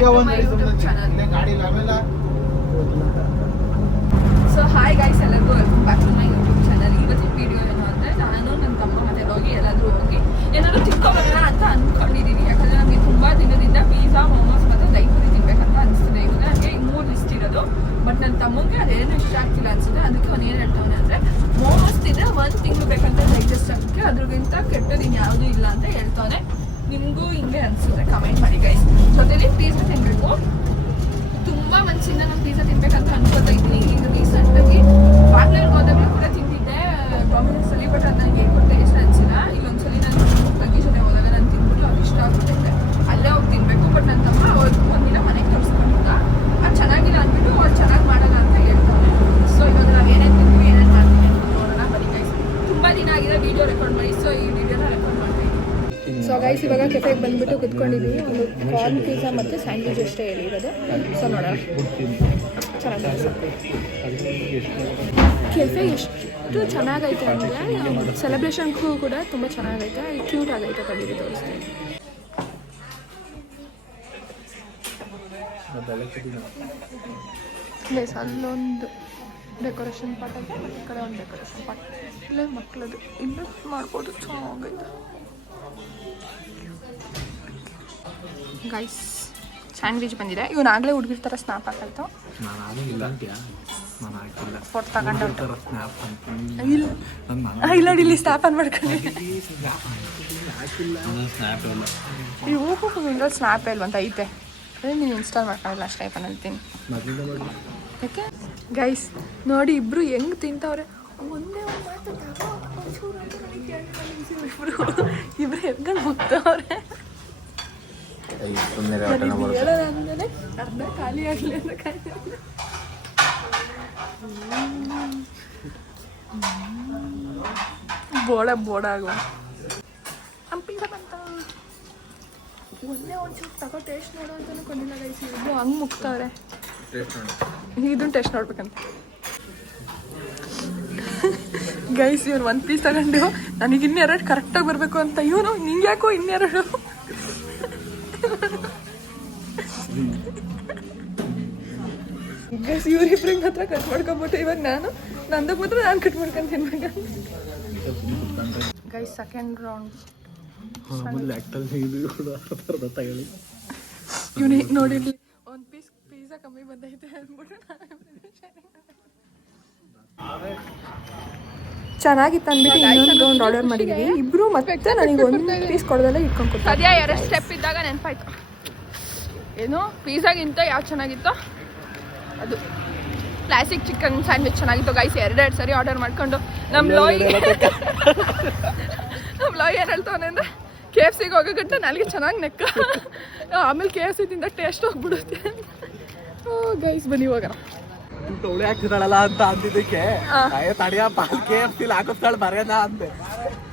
Back to my YouTube channel. So hi guys, ಎಲ್ಲರಿಗೂ welcome back to my YouTube channel. ಇವತ್ತಿನ video ಏನು ಅಂದರೆ, ನಾನು ನನ್ನ ತಮ್ಮ ಮತ್ತೆ ಹೋಗಿ ಎಲ್ಲಾದರೂ ಹೋಗಿ ಏನಾದರೂ ತಿನ್ಕೊಬರೋಣ ಅಂತ ಅಂದ್ಕೊಂಡಿದ್ದೀನಿ. ಯಾಕಂದರೆ ನನಗೆ ತುಂಬ ದಿನದಿಂದ ಪಿಜ್ಜಾ, ಮೋಮೋಸ್ ಮತ್ತು ದೈಪುರಿ ತಿನ್ಬೇಕಂತ ಅನಿಸ್ತಿದೆ. ಇವಾಗ ನನಗೆ 3 ಲಿಸ್ಟ್ ಇರೋದು, ಬಟ್ ನನ್ನ ತಮ್ಮಂಗೆ ಅದೇನು ಇಷ್ಟ ಆಗ್ತಿಲ್ಲ ಅನಿಸುತ್ತೆ. ಅದಕ್ಕೆ ಅವನು ಏನು ಹೇಳ್ತಾವನೆ ಅಂದರೆ, ಮೋಮೋಸ್ ತಿಂದರೆ 1 ತಿಂಗಳು ಬೇಕಂತ ಡೈಜೆಸ್ಟ್ ಆಗೋಕ್ಕೆ, ಅದ್ರಿಗಿಂತ ಕೆಟ್ಟದ್ದು ಇನ್ಯಾವುದೂ ಇಲ್ಲ ಅಂತ ಹೇಳ್ತಾನೆ. ನಿಮಗೂ ಹಿಂಗೆ ಅನಿಸುತ್ತೆ ಕಮೆಂಟ್ ಮಾಡಿ ಗೈಸ್. ಜೊತೆಲಿ ಪಿಜ್ಜಾ ತಿನ್ನಬೇಕು. ತುಂಬ ಮನಸ್ಸಿಂದ ನಾನು ಪಿಜ್ಜಾ ತಿನ್ಬೇಕಂತ ಅನ್ಕೋತಾ ಇದ್ದೀನಿ. ಈಗ ರೀಸೆಂಟಾಗಿ ಬ್ಯಾಂಗ್ಳೂರ್ಗೆ ಹೋದಾಗಲೂ ಕೂಡ ತಿಂದಿದ್ದೆ ಡಾಮಿನೋಸಲ್ಲಿ, ಬಟ್ ಅದು ನನಗೆ ಏನು ಟೇಸ್ಟ್ ಅನಿಸಿಲ್ಲ. ಇಲ್ಲೊಂದ್ಸಲಿ ನಾನು ತಂಗಿ ಜೊತೆ ಹೋದಾಗ ನಾನು ತಿಂದ್ಬಿಟ್ಟು ಅದು ಇಷ್ಟ ಆಗ್ಬಿಟ್ಟಿದ್ದೆ. ಅಲ್ಲೇ ಹೋಗಿ ತಿನ್ನಬೇಕು. ಬಟ್ ನನ್ನ ತಮ್ಮ ಒಂದಿನ ಮನೆಗೆ ತೋರಿಸ್ಕೊಂಡಾಗ ಅದು ಚೆನ್ನಾಗಿಲ್ಲ ಅಂದ್ಬಿಟ್ಟು ಅವ್ರು ಚೆನ್ನಾಗಿ ಮಾಡೋಣ ಅಂತ ಹೇಳ್ತಾರೆ. ಸೊ ಇವಾಗ ನಾವು ಏನೇನು ತಿಂತೀವಿ, ಏನೇನು ಮಾಡ್ತೀವಿ ಅಂತ ನೋಡೋಣ ಬರೀ ಗೈಸ್. ತುಂಬ ದಿನ ಆಗಿದೆ ವೀಡಿಯೋ ರೆಕಾರ್ಡ್ ಮಾಡಿ, ಸೊ ಈ ವಿಡಿಯೋನ ರೆಕಾರ್ಡ್ ಮಾಡ್ತಾ ಇದ್ದೀನಿ. ಸೊ ಗೈಸ್, ಇವಾಗ ಕೆಫೆಗೆ ಬಂದುಬಿಟ್ಟು ಕುತ್ಕೊಂಡಿದ್ದೀವಿ. ಒಂದು ಕಾರ್ನ್ ಪಿಜ್ಜಾ ಮತ್ತು ಸ್ಯಾಂಡ್ವಿಚ್ ಅಷ್ಟೇ ಹೇಳಿರೋದು. ಸೊ ನೋಡೋಣ ಚೆನ್ನಾಗಿದೆ. ಕೆಫೆ ಎಷ್ಟು ಚೆನ್ನಾಗೈತೆ ಅಂದರೆ, ಸೆಲೆಬ್ರೇಷನ್ಗೂ ಕೂಡ ತುಂಬ ಚೆನ್ನಾಗೈತೆ, ಕ್ಯೂಟ್ ಆಗೈತೆ. ಕಲೀರಿ ತೋರಿಸ್ತೀನಿ. ಪ್ಲೇಸ್ ಅಲ್ಲೊಂದು ಡೆಕೋರೇಷನ್ ಪಾಟ್ ಐತೆ, ಮತ್ತು ಈ ಕಡೆ ಒಂದು ಡೆಕೋರೇಷನ್ ಪಾಟ್. ಇಲ್ಲೇ ಮಕ್ಕಳದು ಇನ್ನೂ ಮಾಡ್ಬೋದು, ಚೆನ್ನಾಗೈತೆ ಗೈಸ್. ಸ್ಯಾಂಡ್ವಿಚ್ ಬಂದಿದೆ. ಇವನು ಆಗಲೇ ಹುಡುಗಿರ್ ಥರ ಸ್ನ್ಯಾಪ್ ಹಾಕಾಯ್ತು. ಫೋಟೋ ತಗೊಂಡು ಇಲ್ಲ ಇಲ್ಲಿ ಸ್ನ್ಯಾಪ್ ಆನ್ ಮಾಡ್ಕೊಂಡು ಇವು ಸ್ನ್ಯಾಪ್ ಇಲ್ವಂತ ಐತೆ. ಅದೇ ನೀನು ಇನ್ಸ್ಟಾಲ್ ಮಾಡ್ಕೊಂಡಿಲ್ಲ ಅಷ್ಟೇ ಟೈಪ್ ಅಂತೀನಿ. ಯಾಕೆ ಗೈಸ್ ನೋಡಿ, ಇಬ್ರು ಹೆಂಗೆ ತಿಂತವ್ರೆ. ಒಂದೇ ಇಬ್ರು ಹೆಂಗೆ ಮುಗ್ತವ್ರೆ. ಹೇಳೋದಾದ್ಮೇಲೆ ಅರ್ಧ ಖಾಲಿ ಆಗಲಿ ಅಂತ ಕಾಯ್ತಾರೆ. ಬೋಡ ಆಗುವ ಪಿಜ್ಜಾ ಬಂತ. ಒಂದೇ ಒಂಚೂರು ತಗೋ ಟೇಸ್ಟ್ ನೋಡೋ ಅಂತಲೂ ಕೊಂಡಿಲ್ಲ ಗೈಸ್. ಇಬ್ರು ಹಂಗೆ ಮುಗ್ತವ್ರೆ. ಇದನ್ನು ಟೇಸ್ಟ್ ನೋಡ್ಬೇಕಂತ ಗೈಸ್. ಇವ್ರು 1 ಪೀಸ್ ತಗೊಂಡು ನನಗೆ ಇನ್ನೆರಡು ಕರೆಕ್ಟಾಗಿ ಬರಬೇಕು ಅಂತ, ಇವನು ನಿಂಗೆ ಯಾಕೋ ಇನ್ನೆರಡು. ಗೈಸ್ ಇವ್ರಿಬ್ರಿಗೆ ಮಾತ್ರ ಕಟ್ ಮಾಡ್ಕೊಂಬಿಟ್ಟು, ಇವಾಗ ನಂದಕ್ಕೆ ಮಾತ್ರ ನಾನು ಕಟ್ ಮಾಡ್ಕೊಂಡು ತಿನ್ಬೇಕ. ಗೈಸ್ ಸೆಕೆಂಡ್ ರೌಂಡ್ ಇವನು ನೋಡಿರ್ಲಿ, 1 ಪೀಸ್ ಪಿಜ್ಜಾ ಕಮ್ಮಿ ಬಂದೈತೆ ಅಂದ್ಬಿಟ್ಟು ಚೆನ್ನಾಗಿತ್ತು ಅಂದ್ಬಿಟ್ಟು ಇನ್ನೊಂದು ರೌಂಡ್ ಆರ್ಡರ್ ಮಾಡಿದ್ವಿ ಇಬ್ರು. ಮತ್ತೆ ನನಗೆ 1 ಪೀಸ್ ಕೊಡೋದೆಲ್ಲ ಇಟ್ಕೊಂಡು ಕೊಡ್ತಾರೆ. ಅದೇ 2 ಸ್ಟೆಪ್ ಇದ್ದಾಗ ನೆನಪಾಯ್ತು. ಏನು ಪಿಜ್ಜಾಗಿಂತ ಯಾವ್ದು ಚೆನ್ನಾಗಿತ್ತು, ಅದು ಕ್ಲಾಸಿಕ್ ಚಿಕನ್ ಸ್ಯಾಂಡ್ವಿಚ್ ಚೆನ್ನಾಗಿತ್ತು ಗೈಸ್. 2 ಸರಿ ಆರ್ಡರ್ ಮಾಡ್ಕೊಂಡು ನಮ್ಮ ಲಾಯ್ ಏನು ಹೇಳ್ತಾವನೆ ಅಂದರೆ, KFCಗೆ ಹೋಗೋಗಂಟ ನನಗೆ ಚೆನ್ನಾಗಿ ನೆಕ್ಕ, ಆಮೇಲೆ KFC ತಿಂದ ಟೇಸ್ಟ್ ಹೋಗ್ಬಿಡುತ್ತೆ. ಗೈಸ್ ಬನ್ನಿ ಹೋಗೋಣ. ಟೊಳೆ ಹಾಕ್ತಿದ್ದಾಳಲ್ಲ ಅಂತ ಅಂದಿದ್ದಕ್ಕೆ ತಡಿಯಪ್ಪ KFC ಹಾಕಿಸ್ತಾಳೆ ಬರೋಣ ಅಂದೆ.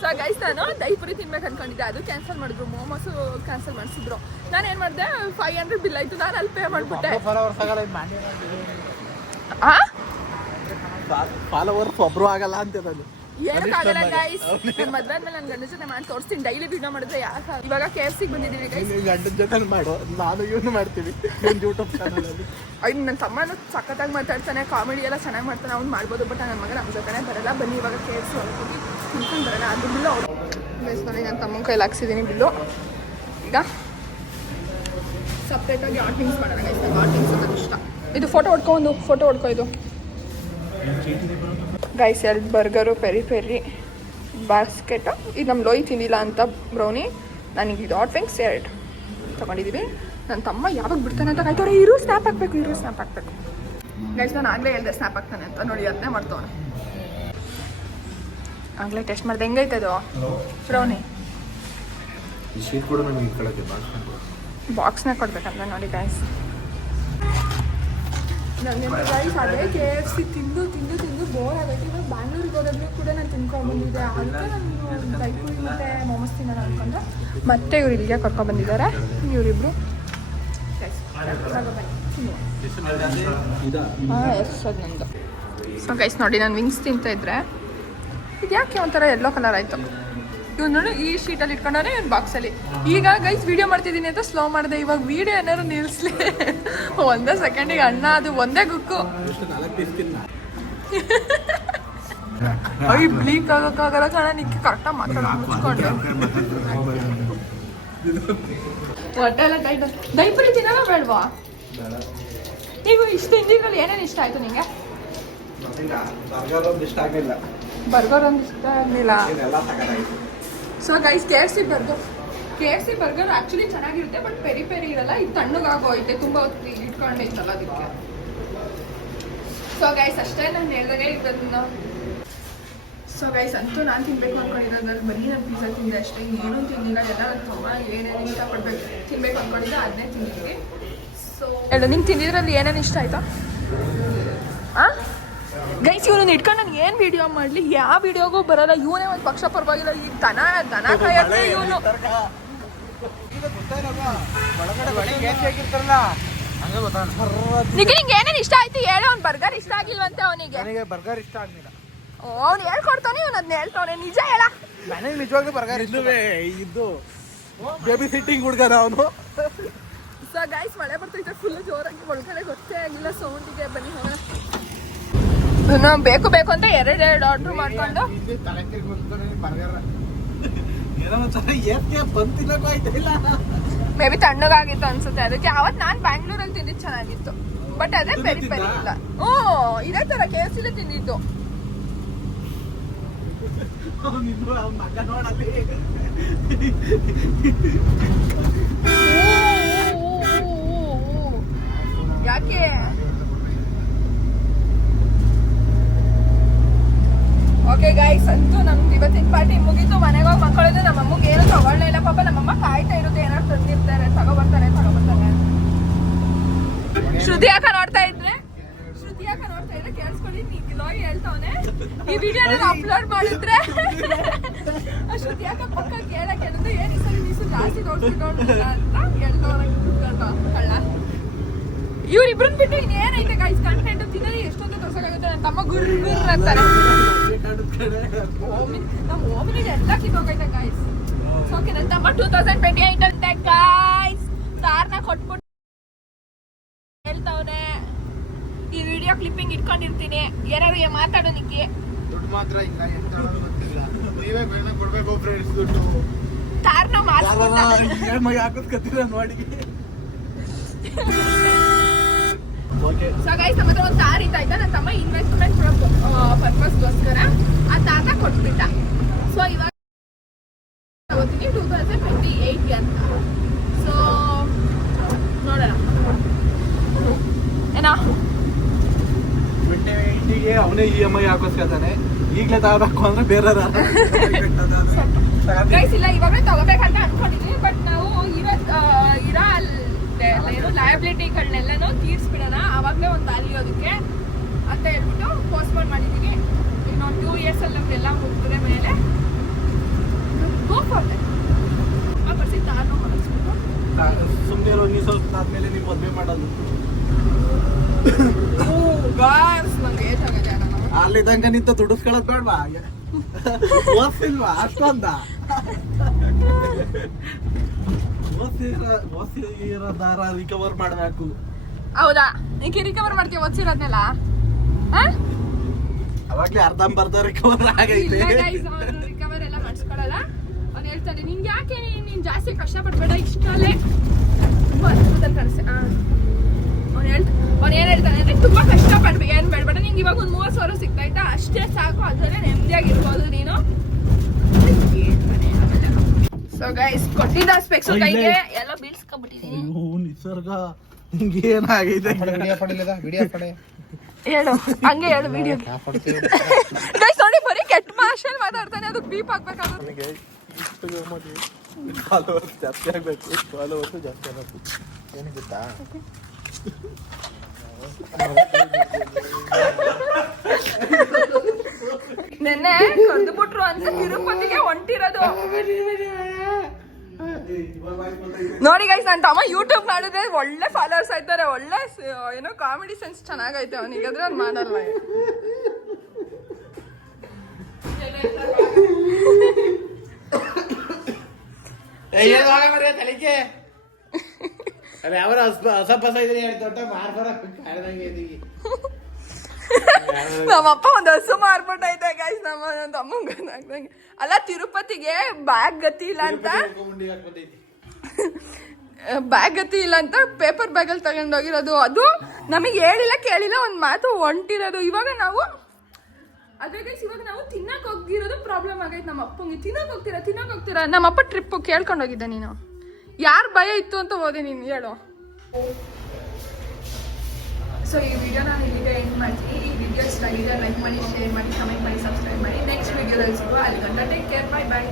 ಸೊ ಗೈಸ್, ನಾನು ದೈಪುರಿ ತಿನ್ಬೇಕು ಅನ್ಕೊಂಡಿದ್ದೆ, ಅದು ಕ್ಯಾನ್ಸಲ್ ಮಾಡಿದ್ರು. ಮೋಮೋಸು ಕ್ಯಾನ್ಸಲ್ ಮಾಡಿಸಿದ್ರು. ನಾನು ಏನು ಮಾಡಿದೆ, 500 ಬಿಲ್ ಆಯಿತು. ನಾನು ಅಲ್ಲಿ ಪೇ ಮಾಡಿಬಿಟ್ಟೆ. ಫಾಲೋವರ್ಸ್ ಒಬ್ರು ಆಗಲ್ಲ ಅಂತ ಏನಕ್ಕಾಗಲ್ಲ ಗೈಸ್. ನನ್ನ ಮದುವೆ ಆದ್ಮೇಲೆ ನನ್ನ ಗಂಡ ಜೊತೆ ಮಾಡಿ ತೋರಿಸ್ತೀನಿ. ಡೈಲಿ ವಿಡಿಯೋ ಮಾಡಿದ್ರೆ ಯಾಕೆ. ಇವಾಗ KFCಗೆ ಬಂದಿದ್ದೀವಿ ಗೈಸ್. ಗಂಡನ ಜೊತೆ ಮಾಡು, ನಾನು ಇವನು ಮಾಡ್ತೀವಿ ಯೂಟ್ಯೂಬ್ ಚಾನಲಲ್ಲಿ. ನನ್ನ ತಮ್ಮನ ಸಖತ್ತಾಗಿ ಮಾತಾಡ್ತಾನೆ, ಕಾಮಿಡಿ ಎಲ್ಲ ಚೆನ್ನಾಗಿ ಮಾಡ್ತಾನೆ. ಅವ್ನು ಮಾಡ್ಬೋದು, ಬಟ್ ನನ್ನ ಮಗ ನಮ್ಮ ಜೊತೆನೇ ಬರಲ್ಲ. ಬನ್ನಿ ಇವಾಗ KFC ಹೋಗಿ ತಿನ್ಕೊಂಡು ಬರೋಣ. ಅದು ಬಿಲ್ಲು ಅವ್ರು ಗೈಸ್ ನೋಡಿ, ನನ್ನ ತಮ್ಮನ ಕೈಲಿ ಹಾಕ್ಸಿದ್ದೀನಿ ಬಿಲ್ಲು. ಈಗ ಸಪ್ರೇಟಾಗಿ ಹಾಟ್ ವಿಂಗ್ಸ್ ಮಾಡೋಣ ಗೈಸ್. ನಂಗೆ ಹಾಟ್ ವಿಂಗ್ಸ್ ಅಂತ ಇಷ್ಟ. ಇದು ಫೋಟೋ ಹೊಡ್ಕೊ ಇದು guys. 2 burger, peri peri basket. ಇದು ನಮ್ಮ ಲೋಯಿ ತಿಂದಿಲ್ಲ ಅಂತ ಬ್ರೌನಿ. ನನಗೆ ಇದು ಹಾಟ್ ವಿಂಗ್ಸ್ 2 ತೊಗೊಂಡಿದ್ದೀವಿ. ನನ್ನ ತಮ್ಮ ಯಾವಾಗ ಬಿಡ್ತಾನೆ ಅಂತ ಕಾಯ್ತವ್ರೆ. ಇರು ಸ್ನ್ಯಾಪ್ ಹಾಕಬೇಕು ಗೈಸ್. ನಾನು ಆಗಲೇ ಹೇಳಿದೆ ಸ್ನ್ಯಾಪ್ ಹಾಕ್ತಾನೆ ಅಂತ. ನೋಡಿ ಅದನ್ನೇ ಮಾಡ್ತವನೆ. ಆಗಲೇ ಟೆಸ್ಟ್ ಮಾಡಿದೆ. ಹೆಂಗೈತೆ ಅದು ಬ್ರೌನಿ. ಬಾಕ್ಸ್ನಾಗ ಕೊಡ್ಬೇಕಂತ ನೋಡಿ ಗೈಸ್. ನನಗೆ ಗೈಸ್ ಅದೇ KFC ತಿಂದು ಬೋರ್ ಆಗೈತೆ. ಇವಾಗ ಬ್ಯಾಂಗ್ಳೂರಿಗೆ ಹೋದಾಗಲೂ ಕೂಡ ನಾನು ತಿನ್ಕೊಂಡ್ಬಂದಿದ್ದೆ. ಅದಕ್ಕೆ ನಾನು ದೈಪುರಿ ಮತ್ತು ಮೋಮೋಸ್ ತಿನ್ನೋಣ ಅಂದ್ಕೊಂಡೆ. ಮತ್ತೆ ಇವ್ರು ಇಲ್ಲಿಗೆ ಕರ್ಕೊಂಡ್ಬಂದಿದ್ದಾರೆ ಇವರಿಬ್ರು. ಎಸ್ ಅದು ನಂದು. ಸೊ ಗೈಸ್ ನೋಡಿ, ನಾನು ವಿಂಗ್ಸ್ ತಿಂತಾ ಇದ್ರೆ ಇದು ಯಾಕೆ ಒಂಥರ ಯೆಲ್ಲೋ ಕಲರ್ ಆಯಿತು. ಇವ್ನು ನೋಡು ಈ ಶೀಟಲ್ಲಿ ಇಟ್ಕೊಂಡವನೆ ಇವ್ನು ಬಾಕ್ಸಲ್ಲಿ. ಈಗ ಗೈಸ್ ವಿಡಿಯೋ ಮಾಡ್ತಿದ್ದೀನಿ ಅಂತ ಸ್ಲೋ ಮಾಡಿದೆ. ಇವಾಗ ವಿಡಿಯೋ ಏನಾದ್ರು ನಿಲ್ಲಿಸ್ಲಿ ಒಂದೇ ಸೆಕೆಂಡಿಗೆ ಅಣ್ಣ ಅದು ಒಂದೇ ಗುಕ್ಕು. ಅಯ್ಯ ಬ್ಲೀಕ್ ಆಗೋಕ್ಕಾಗಲ್ಲ ಕಣ. ನಿಕ್ಕಿ ಕರೆಕ್ಟಾಗಿ ಮಾತಾಡೋ ಮುಚ್ಕೊಂಡು ಹೊಟ್ಟೆ ಎಲ್ಲ ಟೈಟ್. ದೈಪುರಿ ತಿನ್ನೋಣ ಬೇಡವಾ? ನೀವು ಇಷ್ಟು ತಿಂದಿದ್ರಲ್ಲಿ ಏನೇನು ಇಷ್ಟ ಆಯ್ತು ನಿಂಗೆ? ಬರ್ಗರ್ ಒಂದು ಇಷ್ಟ ಆಗಲಿಲ್ಲ. So guys KFC burger actually ಚೆನ್ನಾಗಿರುತ್ತೆ, ಬಟ್ ಪೆರಿ ಇರಲ್ಲ. ಇದು ತಣ್ಣಗಾಗೋಯ್ತೆ, ತುಂಬಾ ಹೊತ್ತು ಇಟ್ಕೊಂಡೈತಲ್ಲ ಅದಕ್ಕೆ. ಸೊ ಗೈಸ್ ಅಷ್ಟೇ ನಾನು ಹೇಳಿದಾಗ ಇದನ್ನ. ಸೊ ಗೈಸ್ ಅಂತೂ ನಾನು ತಿನ್ಬೇಕು ಅನ್ಕೊಂಡಿರೋದ್ರಲ್ಲಿ ಬರೀ ನಾನು ಪಿಜ್ಜಾ ತಿಂದೆ ಅಷ್ಟೇ, ಏನೂ ತಿಂದಿಲ್ಲ. ಎಲ್ಲ ನನ್ನ ತಮ್ಮ ಏನೇನು ಇಷ್ಟಪಡ್ಬೇಕು ತಿನ್ಬೇಕು ಅನ್ಕೊಂಡಿದ್ದೆ ಅದನ್ನೇ ತಿಂದಿದ್ವಿ. ಸೊ ಹೇಳು, ನಿಂಗೆ ತಿಂದಿದ್ರಲ್ಲಿ ಏನೇನು ಇಷ್ಟ ಆಯ್ತಾ? ಗೈಸ್ ಇವನು ಇಟ್ಕೊಂಡು ನಾನು ಏನು ವಿಡಿಯೋ ಮಾಡಲಿ, ಯಾವ ವಿಡಿಯೋಗೂ ಬರಲ್ಲ. ಇವನೇ ಒಂದು ಪಕ್ಷ ಪರವಾಗಿಲ್ಲ. ಈಗ ದನ ಕಾಯಕ್ಕೆ ಇವನು. ನಿಂಗೆ ಏನೇನು ಇಷ್ಟ ಆಯ್ತು ಹೇಳು. ಅವ್ನು ಬರ್ಗರ್ ಇಷ್ಟ ಆಗಿಲ್ವಂತೆ ಅವನಿಗೆ. ಬರ್ಗರ್ ಇಷ್ಟ ಆಗಲಿಲ್ಲ. ಅವ್ನು ಹೇಳ್ಕೊಡ್ತಾನೆ, ಇವನು ಅದನ್ನ ಹೇಳ್ತಾನೆ. ನಿಜ ಹೇಳ, ನನಗೆ ನಿಜವಾಗ್ಲೂ ಬರ್ಗರ್ ಇದ್ದು ಬೇಬಿ ಸಿಟ್ಟಿಂಗ್ ಹುಡುಗನ ಅವನು. ಸೊ ಗೈಸ್ ಮಳೆ ಬರ್ತೈತೆ ಫುಲ್ ಜೋರಾಗಿ, ಒಳಗಡೆ ಗೊತ್ತೇ ಆಗಿಲ್ಲ ಸೌಂಡಿಗೆ. ಬನ್ನಿ ಹೋಗೋಣ. ಬೇಕು ಅಂತ ಎರಡು ಆರ್ಡರ್ ಮಾಡ್ಕೊಂಡು ಮೇ ಬಿ ತಣ್ಣಗಾಗಿತ್ತು ಅನ್ಸುತ್ತೆ. ಅದಕ್ಕೆ ಅವತ್ತು ನಾನು ಬ್ಯಾಂಗ್ಳೂರಲ್ಲಿ ತಿಂದಿದ್ದು ಚೆನ್ನಾಗಿತ್ತು, ಬಟ್ ಅದೇ ಪೆರಿ ಇಲ್ಲ. ಇದೇ ತರ KFC ತಿಂದಿದ್ದು. ಯಾಕೆ ಓಕೆ ಗೈಸ್, ಅಂತೂ ನಮ್ದು ಇವತ್ತಿನ ಪಾರ್ಟಿ ಮುಗೀತು. ಮನೆಗೆ ಹೋಗಿ ಮಕ್ಕಳಿದ್ದು. ನಮ್ಮ ಅಮ್ಮಗೆ ಏನು ತಗೊಳ್ಳೇ ಇಲ್ಲ ಪಾಪ. ನಮ್ಮಮ್ಮ ಕಾಯ್ತಾ ಇರುತ್ತೆ, ಏನಾದ್ರು ತಂದಿರ್ತಾರೆ, ತಗೊಬರ್ತಾರೆ. ಶ್ರುತಿ ಯಾಕ ನೋಡ್ತಾ ಇದ್ರೆ ಕೇಳಿಸ್ಕೊಳ್ಳಿ. ನೀನು ಹೇಳ್ತಾವನೆ ಈ ವಿಡಿಯೋ ಅಪ್ಲೋಡ್ ಮಾಡಿದ್ರೆ ಶ್ರುತಿ ಯಾಕ ಪಕ್ಕ ಕೇಳಕ್ಕೆ ಹೇಳಿದ್ರೆ ಏನು ಈ ಸರಿ ನೀಸು ಜಾಸ್ತಿ ನೋಡ್ತಿಲ್ಲ ಅಂತ ಹೇಳ್ತಾವ ಕಳ್ಳ. ಇವ್ರಿಬ್ರನ್ ಬಿಟ್ಟು ಇನ್ನೇನೈತೆ ಗೈಸ್ ಕಂಟೆಂಟ್ ತಿನ್ನೋದು ಎಷ್ಟೊಂದು ತೋರ್ಸಕ್ಕಾಗುತ್ತೆ. ನನ್ನ ತಮ್ಮ ಗುರ್ ಅಂತಾರೆ. ನಮ್ಮ ಓಮಿನ ಎಲ್ಲ ಕಿತ್ತೋಗೈತೆ ಗೈಸ್. ಓಕೆ, ನನ್ನ ತಮ್ಮ 2028 ಅಂತೆ ಗೈಸ್. ಕಾರ್ನ ಕೊಟ್ಬಿಟ್ಟು ಹೇಳ್ತಾವನೆ. ಈ ವಿಡಿಯೋ ಕ್ಲಿಪ್ಪಿಂಗ್ ಇಟ್ಕೊಂಡಿರ್ತೀನಿ. ಏನಾರು ಮಾತಾಡೋ ನಿಕ್ಕಿ. ದುಡ್ಡು ಮಾತ್ರ ಇಲ್ಲ, ನೀವೇ ಕೊಡ್ಬೇಕು ಫ್ರೆಂಡ್ಸ್ ದುಡ್ಡು. ಕಾರ್ನ ಹಾಕೋದ್ಕತ್ತೀರ ನೋಡಿ. ಸೊ ಗೈಸ್ ನಮ್ಮ ಹತ್ರ ಒಂದು ಕಾರ್ ಇತ್ತಾಯ್ತಾ. ನನ್ನ ತಮ್ಮ ಇನ್ವೆಸ್ಟ್ಮೆಂಟ್ ಪರ್ಪಸ್ಗೋಸ್ಕರ ಆ ತಾತ ಕೊಟ್ಬಿಟ್ಟ. ಸೊ ಇವಾಗ ತಗೋತೀನಿ 2028 ಅಂತ. ಸೊ ನೋಡೋಣ ಏನಾ. 2028ಗೆ ಅವನೇ EMI ಹಾಕೋಸ್ಕೊತಾನೆ. ಈಗಲೇ ತಗೋಬೇಕು ಅಂದ್ರೆ ಬೇರೆ ಗೈಸ್ ಇಲ್ಲ, ಇವಾಗಲೇ ತಗೋಬೇಕಂತ ಅನ್ಕೊಂಡಿದ್ವಿ. ಬಟ್ ನಾವು ಇರೋ ಏನು ಲಯಬಿಲಿಟಿಗಳನ್ನೆಲ್ಲನೂ ತೀರ್ಸ್ಬಿಡೋಣ, ಆವಾಗಲೇ ಒಂದು ವ್ಯಾಲ್ಯೂ ಅದಕ್ಕೆ ಅಂತ ಹೇಳ್ಬಿಟ್ಟು ಪೋಸ್ಟ್ಪೋನ್ ಮಾಡಿದ್ದೀವಿ. ಇನ್ನೊಂದು 2 years ಅಲ್ಲಿ ನಮ್ದೆಲ್ಲ ಮುಗಿದ್ರೆ ಮೇಲೆ ಬರ್ಸಿ ತಾನು ಮಾಡಿಸ್ಬಿಟ್ಟು ಸುಮ್ಮನೆ ನೀವು ಸ್ವಲ್ಪ ಆದ್ಮೇಲೆ ನೀವು ಮದುವೆ ಮಾಡೋದು. ನಂಗೆ ಏಜ್ ಆಗಿದೆ. ಅಲ್ಲಿ ತನಕ ನಿಂತ ದುಡಿಸ್ಕೊಳ್ಳೋದು ಬೇಡವಾ? ಓದ್ಸಿಲ್ವಾ ಅಷ್ಟೊಂದ? ಓದ್ಸಿರೋದಾರ ರಿಕವರ್ ಮಾಡಬೇಕು. ಹೌದಾ? ಈಗ ರಿಕವರ್ ಮಾಡ್ತೀವಿ ಓದ್ಸಿರೋದ್ನೆಲ್ಲ? ಅವಾಗ್ಲೇ ಅರ್ಧಂಬರ್ಧ ರಿಕವರ್ ಆಗೈತೆ. ರಿಕವರ್ ಎಲ್ಲ ಮಾಡಿಸ್ಕೊಳ್ಳಲ್ಲ. ಅವ್ನು ಹೇಳ್ತಾನೆ ನಿಂಗೆ ಯಾಕೆ ನೀನು ಜಾಸ್ತಿ ಕಷ್ಟಪಡ್ಬೇಡ, ಇಷ್ಟಲ್ಲೇ ತುಂಬಾ ಅದ್ಭುತ ಕನಸು. ಅವ್ನು ಏನ್ ಹೇಳ್ತಾನೆ ಅಂದ್ರೆ ತುಂಬಾ ಕಷ್ಟಪಡ್ಬೇಕು, ಏನ್ ಬೇಡಬೇಡ, ನಿಂಗೆ ಇವಾಗ ಒಂದು 30,000 ಸಿಗ್ತಾಯ್ತಾ, ಅಷ್ಟೇ ಸಾಕು, ಅದರಲ್ಲೇ ನೆಮ್ಮದಿಯಾಗಿರ್ಬೋದು ನೀನು. ಸೊ ಗೈಸ್ ಕೊಟ್ಟಿದ್ದ ಸ್ಪೆಕ್ಸ್ ಕೈಗೆ ಎಲ್ಲ ಬೀಳ್ಸ್ಕೊಂಡ್ಬಿಟ್ಟಿದೀನಿ. ನಿಸರ್ಗ ನಿಂಗೆ ಏನಾಗಿದೆ? ಹೇಳು, ಹಂಗೆ ಹೇಳು ವಿಡಿಯೋ. ಗೈಸ್ ನೋಡಿ ಬರೀ ಕೆಟ್ಟ ಭಾಷೆಯಲ್ಲಿ ಮಾತಾಡ್ತಾನೆ, ಅದಕ್ಕೆ ಬೀಪ್ ಹಾಕ್ಬೇಕಾಗುತ್ತೆ. ಫಾಲೋವರ್ಸ್ ಜಾಸ್ತಿ ಆಗಬೇಕು, ಫಾಲೋವರ್ಸ್ ಜಾಸ್ತಿ ಆಗಬೇಕು. ಏನು ಗೊತ್ತಾ? ನೆನ್ನೆ ಕದ್ದುಬಿಟ್ರು ಅಂತ ತಿರುಪತಿಗೆ ಹೊಂಟಿರೋದು. ನೋಡಿ ಗೈಸ್, ನನ್ನ ತಮ್ಮ ಯೂಟ್ಯೂಬ್ ಮಾಡಿದ್ರೆ ಒಳ್ಳೆ ಫಾಲೋವರ್ಸ್ ಆಯ್ತಾರೆ, ಒಳ್ಳೆ ಏನೋ ಕಾಮಿಡಿ ಸೆನ್ಸ್ ಚೆನ್ನಾಗೈತೆ ಅವನಿಗೆ, ಆದ್ರೆ ಅವ್ನು ಮಾಡಲ್ಲ. ಏನು ಆಗ ಮರ್ಯ ತಲೆಗೆ ಅಲ್ಲ ಯಾವ ಹಸಪಸ ಇದ್ರೆ ದೊಡ್ಡ ಮಾರ್ಬರ ಕಾಡ್ದಂಗೆ ಇದೀವಿ. ನಮ್ಮಪ್ಪ ಒಂದು ಹಸು ಮಾರ್ಬಿಟ್ಟೈತೆ ಗೈಸ್. ನಮ್ಮ ತಮ್ಮಂಗೆ ಗೊತ್ತಾಗ್ದಂಗೆ. ಅಲ್ಲ ತಿರುಪತಿಗೆ ಬ್ಯಾಗ್ ಗತಿ ಇಲ್ಲ ಅಂತ ಪೇಪರ್ ಬ್ಯಾಗಲ್ಲಿ ತಗೊಂಡೋಗಿರೋದು. ಅದು ನಮಗೆ ಹೇಳಿಲ್ಲ ಕೇಳಿಲ್ಲ ಒಂದು ಮಾತು ಹೊಂಟಿರೋದು. ಇವಾಗ ನಾವು ಅದೇ ಗೈಸ್ ಇವಾಗ ನಾವು ತಿನ್ನಕ್ ಹೋಗಿರೋದು ಪ್ರಾಬ್ಲಮ್ ಆಗೈತೆ. ನಮ್ಮ ಅಪ್ಪಂಗೆ ತಿನ್ನಕ್ ಹೋಗ್ತೀರಾ ನಮ್ಮಪ್ಪ ಟ್ರಿಪ್ ಕೇಳ್ಕೊಂಡು ಹೋಗಿದ್ದೆ. ನೀನು ಯಾರು ಭಯ ಇತ್ತು ಅಂತ ಹೋದೆ ನೀನು ಹೇಳು. ಸೊ ಈ ವಿಡಿಯೋ ನಾನು ಇಲ್ಲಿಗೆ ಎಂಡ್ ಮಾಡ್ತೀನಿ. ಈ ವಿಡಿಯೋ ಇಷ್ಟ ಆಗಿದೆ ಲೈಕ್ ಮಾಡಿ, ಶೇರ್ ಮಾಡಿ, ಕಮೆಂಟ್ ಮಾಡಿ, ಸಬ್ಸ್ಕ್ರೈಬ್ ಮಾಡಿ. ನೆಕ್ಸ್ಟ್ ವಿಡಿಯೋದಲ್ಲಿ ಸಿಗುವ. ಅಲ್ಲಿ ಗಂಟ ಟೇಕ್ ಕೇರ್, ಬೈ.